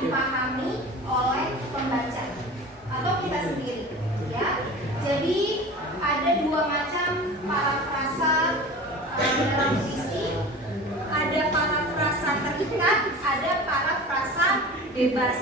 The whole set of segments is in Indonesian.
dipahami oleh pembaca atau kita sendiri, ya. Jadi ada dua macam parafrasa dalam puisi. Ada parafrasa terikat, ada parafrasa bebas.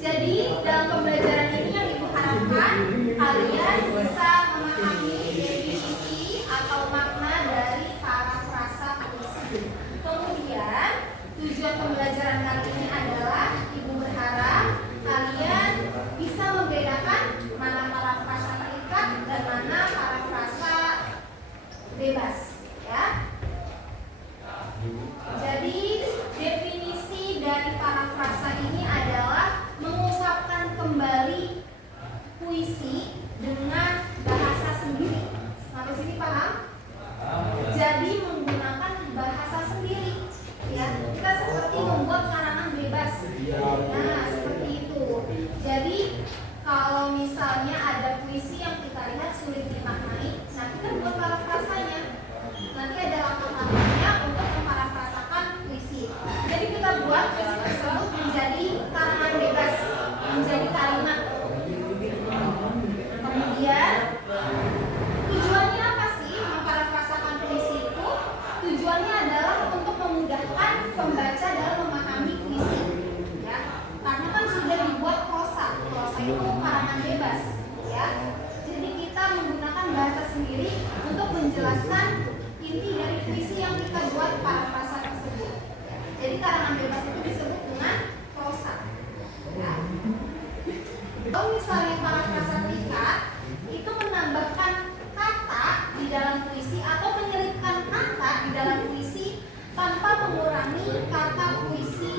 Jadi dalam pembelajaran ini yang Ibu harapkan kalian bisa memahami definisi atau makna dari parafrasa puisi. Kemudian tujuan pembelajaran kali ini adalah Ibu berharap kalian bisa membedakan mana parafrasa terikat dan mana parafrasa bebas, ya. Jadi definisi dari parafrasa ini adalah mengungkapkan kembali puisi dengan bahasa sendiri. Sampai sini paham? Jadi menggunakan bahasa sendiri, ya. Kita seperti membuat karangan bebas. Nah, seperti itu. Jadi kalau misalnya ada puisi yang kita lihat sulit dimaknai, nah kita buat parafrasanya. Nanti ada langkah-langkahnya untuk memparafrasakan puisi. Jadi kita buat puisi tersebut menjadi karangan bebas, menjadi kalimat. Kemudian tujuannya apa sih memparafrasakan puisi itu? Tujuannya adalah untuk memudahkan pembaca dalam memahami puisi, ya. Karena kan sudah dibuat prosa itu karangan bebas, ya. Jadi kita menggunakan bahasa sendiri untuk menjelaskan inti dari puisi yang kita buat parafrasa tersebut. Jadi karangan bebas itu disebut dengan prosa, ya. Kalau misalnya parafrasa terikat itu menambahkan kata di dalam puisi atau menyelipkan kata di dalam puisi tanpa mengurangi kata puisi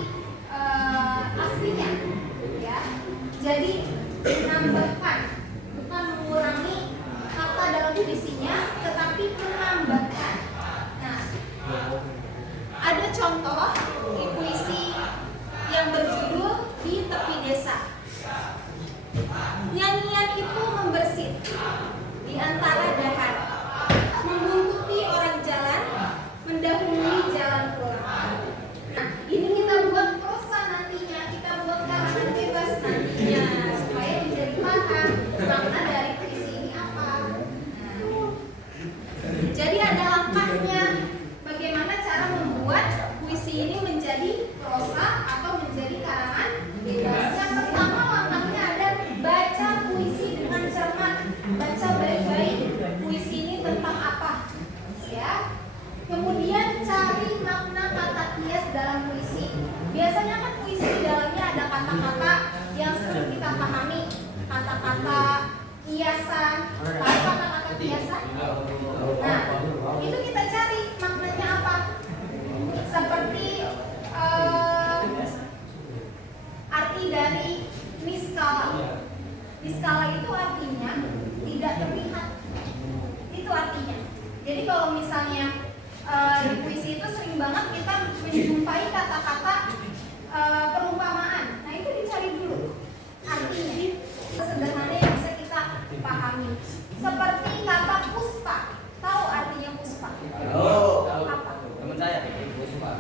aslinya, ya. Jadi menambahkan, bukan mengurangi kata dalam puisinya, tetapi menambahkan. Nah, ada contoh di puisi yang berjudul Di Tepi Desa. Nyanyian itu membersit di antara dahan, membuntuti orang jalan, mendahului jalan pulang. Nah, ini kita buat prosa nantinya, kita buat karangan bebas nantinya supaya menjadi paham makna dari puisi ini apa. Nah, jadi ada langkahnya bagaimana cara membuat puisi ini menjadi prosa atau menjadi karangan bebas. Yang pertama langkahnya ada baca puisi dengan cermat, baca baik-baik puisi ini tentang apa, ya. Kemudian cari makna kata kias dalam puisi. Biasanya kan puisi di dalamnya ada kata-kata yang sering kita pahami, kata-kata kiasan. Tahu kata-kata kiasan? Nah, itu kita cari maknanya apa. Seperti arti dari niskala. Niskala itu artinya tidak terlihat. Itu artinya. Jadi kalau misalnya di puisi itu sering banget kita menjumpai kata-kata perumpamaan. Nah, itu dicari dulu artinya. Sederhana yang bisa kita pahami. Seperti kata puspa. Tahu artinya puspa? Apa? Teman saya puspa.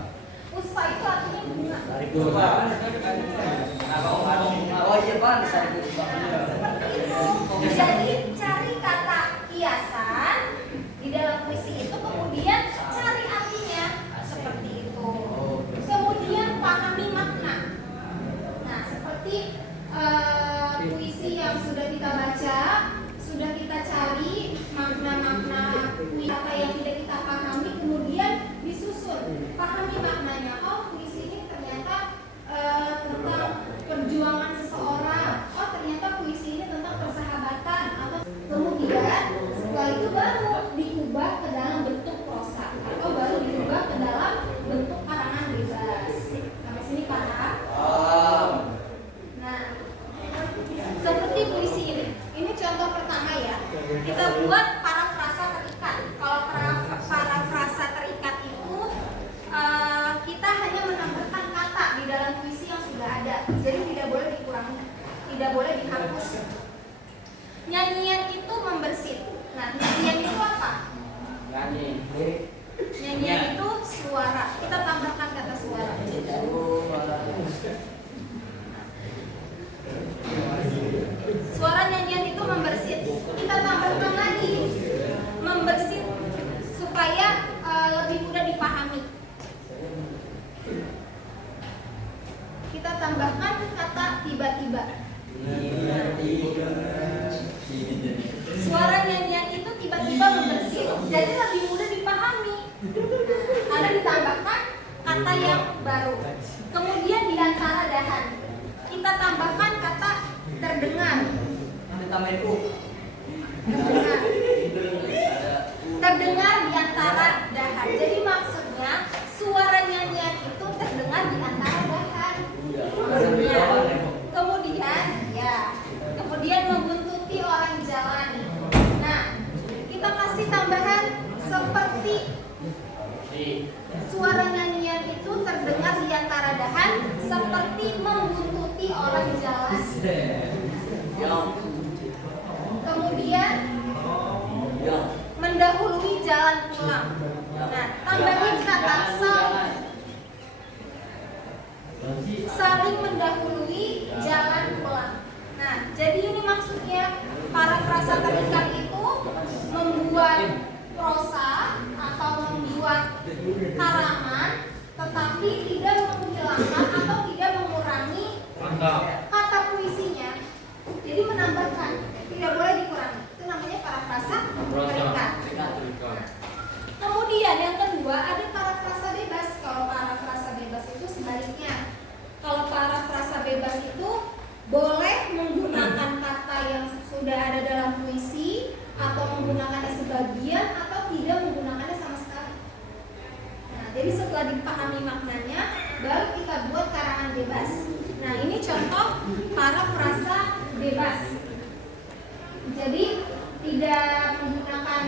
Puspa itu artinya bunga. Puspa. Oh iya Pak, dari puspa. Seperti itu. Jadi cari kata kiasan di dalam puisi itu, kemudian cari artinya seperti itu. Kemudian pahami makna. Nah, seperti puisi yang sudah kita baca, sudah kita cari makna-makna kata yang tidak kita pahami, kemudian disusun, pahami maknanya. Oh, puisi ini ternyata tentang perjuangan seseorang. Oh, ternyata puisi ini tentang persahabatan. Atau kemudian setelah itu baru diubah ke dalam bentuk prosa atau baru diubah ke dalam bentuk karangan bebas. Sampai sini paham? Nah, seperti puisi ini. Ini contoh pertama, ya. Kita buat parafrasa terikat. Kalau parafrasa terikat itu kita hanya menambahkan kata di dalam puisi yang sudah ada. Jadi tidak boleh dikurangi, tidak boleh dihapus. Nyanyian itu membersit. Nah, nyanyian itu apa? Nyanyian itu suara. Kita tambahkan kata suara. Suara nyanyian itu membersit. Kita tambahkan lagi membersit supaya lebih mudah dipahami. Kita tambahkan kata tiba-tiba. Suara nyanyian itu tiba-tiba membersit, jadi lebih mudah dipahami. Karena ditambahkan kata yang baru. Kemudian di antara dahan kita tambahkan kata terdengar. Terdengar. Terdengar di antara dahan. Jadi maksudnya suara nyanyian itu terdengar di antara dahan. Maksudnya. Kemudian membuntuti orang jalan. Nah, kita kasih tambahan seperti suara nyanyian itu terdengar di antara dahan seperti membuntuti orang jalan. Kemudian mendahului jalan pulang. Nah, tambahin kata saling mendahului jalan pulang. Nah, jadi ini maksudnya parafrasa terikat itu membuat prosa atau membuat karangan, tetapi tidak menghilangkan atau tidak mengurangi kata puisinya. Jadi menambahkan, tidak boleh dikurangi. Itu namanya parafrasa terikat. Kemudian yang kedua ada parafrasa bebas. Kalau parafrasa bebas itu sebaliknya. Kalau parafrasa bebas itu boleh menggunakan kata yang sudah ada dalam puisi atau menggunakannya sebagian atau tidak menggunakannya sama sekali. Nah, jadi setelah dipahami maknanya, baru kita buat karangan bebas. Nah, ini contoh parafrasa bebas. Jadi tidak menggunakan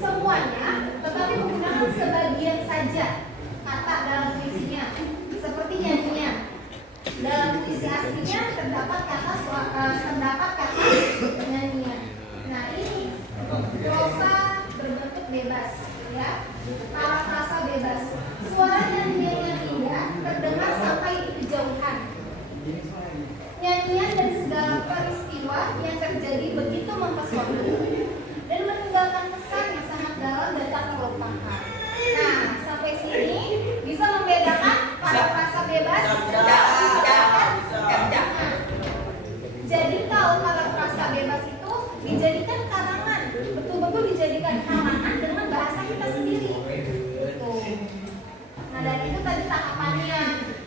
semuanya, tetapi menggunakan sebagian saja kata dalam puisinya. Seperti nyanyian. Dalam puisi aslinya terdapat kata nyanyian. Nah, ini prosa berbentuk bebas, ya. Parafrasa bebas. Suara nyanyian yang indah terdengar sampai di kejauhan. Nyanyian dari segala peristiwa yang terjadi begitu mempesona dan meninggalkan kesan yang sangat dalam dan tak terlupakan. Nah, sampai sini bisa membedakan parafrasa bebas. Jadi kalau parafrasa bebas itu dijadikan karangan, betul-betul dijadikan karangan dengan bahasa kita sendiri. Gitu. Nah, dan itu tadi tahapannya,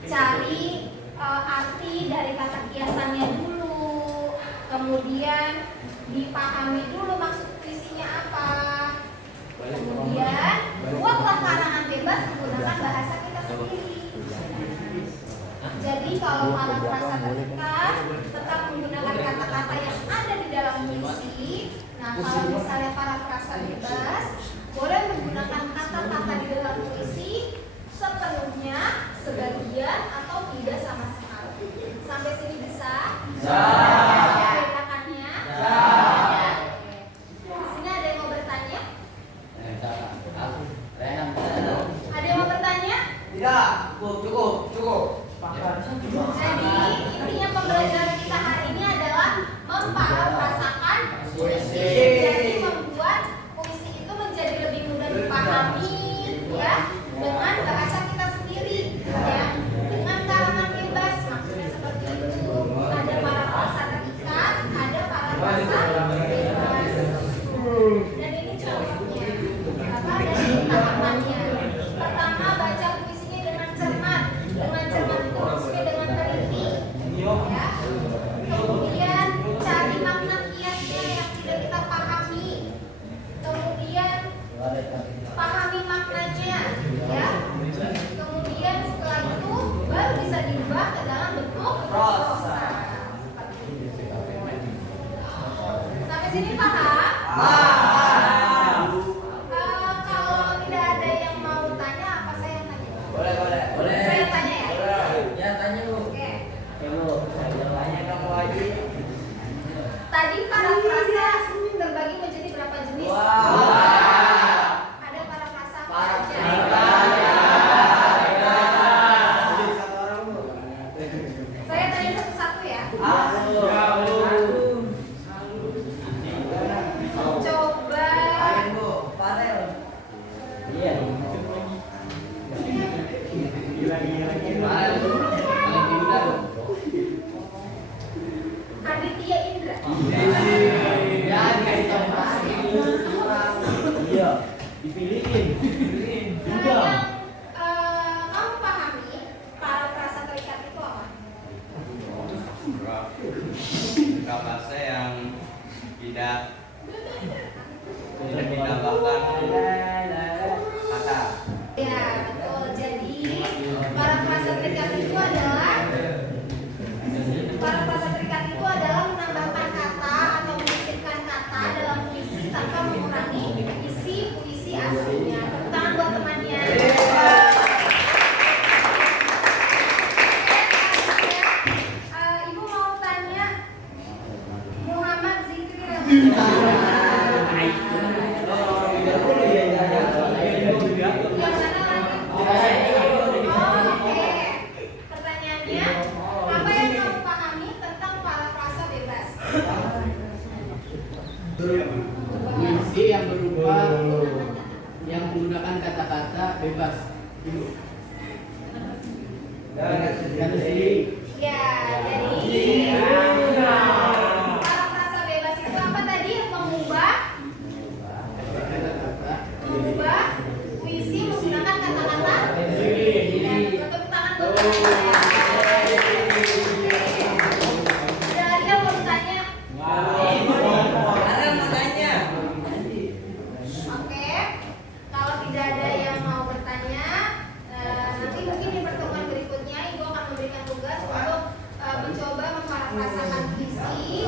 cari arti dari kata kiasannya dulu, kemudian dipahami dulu maksud puisinya apa, kemudian buatlah karangan bebas menggunakan bahasa kita sendiri. Jadi kalau parafrasa terikat tetap menggunakan kata-kata yang ada di dalam puisi. Nah, kalau misalnya parafrasa bebas boleh menggunakan kata-kata di dalam puisi sepenuhnya, sebagian, atau tidak sama sekali. Sampai sini bisa? Bedakannya? Di sini ada yang mau bertanya? Ada yang mau bertanya? Tidak, cukup. Jadi intinya pembelajaran kita hari ini adalah memparafrasakan puisi. Jadi membuat puisi itu menjadi lebih mudah dipahami, ya, dengan bahasa kita sendiri, ya, dengan karangan bebas. Maksudnya seperti itu. Ada parafrasa terikat, ada parafrasa bebas. Dan ini contohnya. Apa dari tahapannya? Pertama, baca puisinya dengan cermat. Dengan cermat itu maksudnya dengan teliti, ya. Kemudian cari makna kiasnya yang tidak kita pahami. Kemudian pahami maknanya, ya. Kemudian setelah itu baru bisa diubah ke dalam bentuk prosa. Sampai sini paham? Kalau tidak ada yang mau tanya, apa saya yang tanya? Boleh. Saya yang tanya ya? Ya, tanya lu. Oke. Tanya kamu lagi. Tadi parafrasa terbagi menjadi berapa jenis? Ada Dipilihin. Nah, Udah. yang kamu pahami parafrasa terikat itu apa? Bahasa yang tidak ditambahkan kata. Ya, betul. Jadi, parafrasa terikat itu adalah menambahkan kata atau menyisipkan kata dalam puisi tanpa mengurangi isi puisi aslinya. Tepuk tangan buat temannya. Ibu mau tanya Muhammad Zikri yang mana lagi? Oke. Pertanyaannya, apa yang kamu pahami tentang parafrasa bebas? Puisi yang berupa yang menggunakan kata-kata bebas. Kata sendiri. Ya, jadi parafrasa bebas itu apa tadi? Mengubah puisi menggunakan kata-kata. Ya, tepuk tangan buat temannya. Ada lagi yang mau bertanya? Sekarang mau tanya. Oke, kalau tidak ada yang mau bertanya, nanti mungkin di pertemuan berikutnya Ibu akan memberikan tugas untuk mencoba memparafrasakan puisi.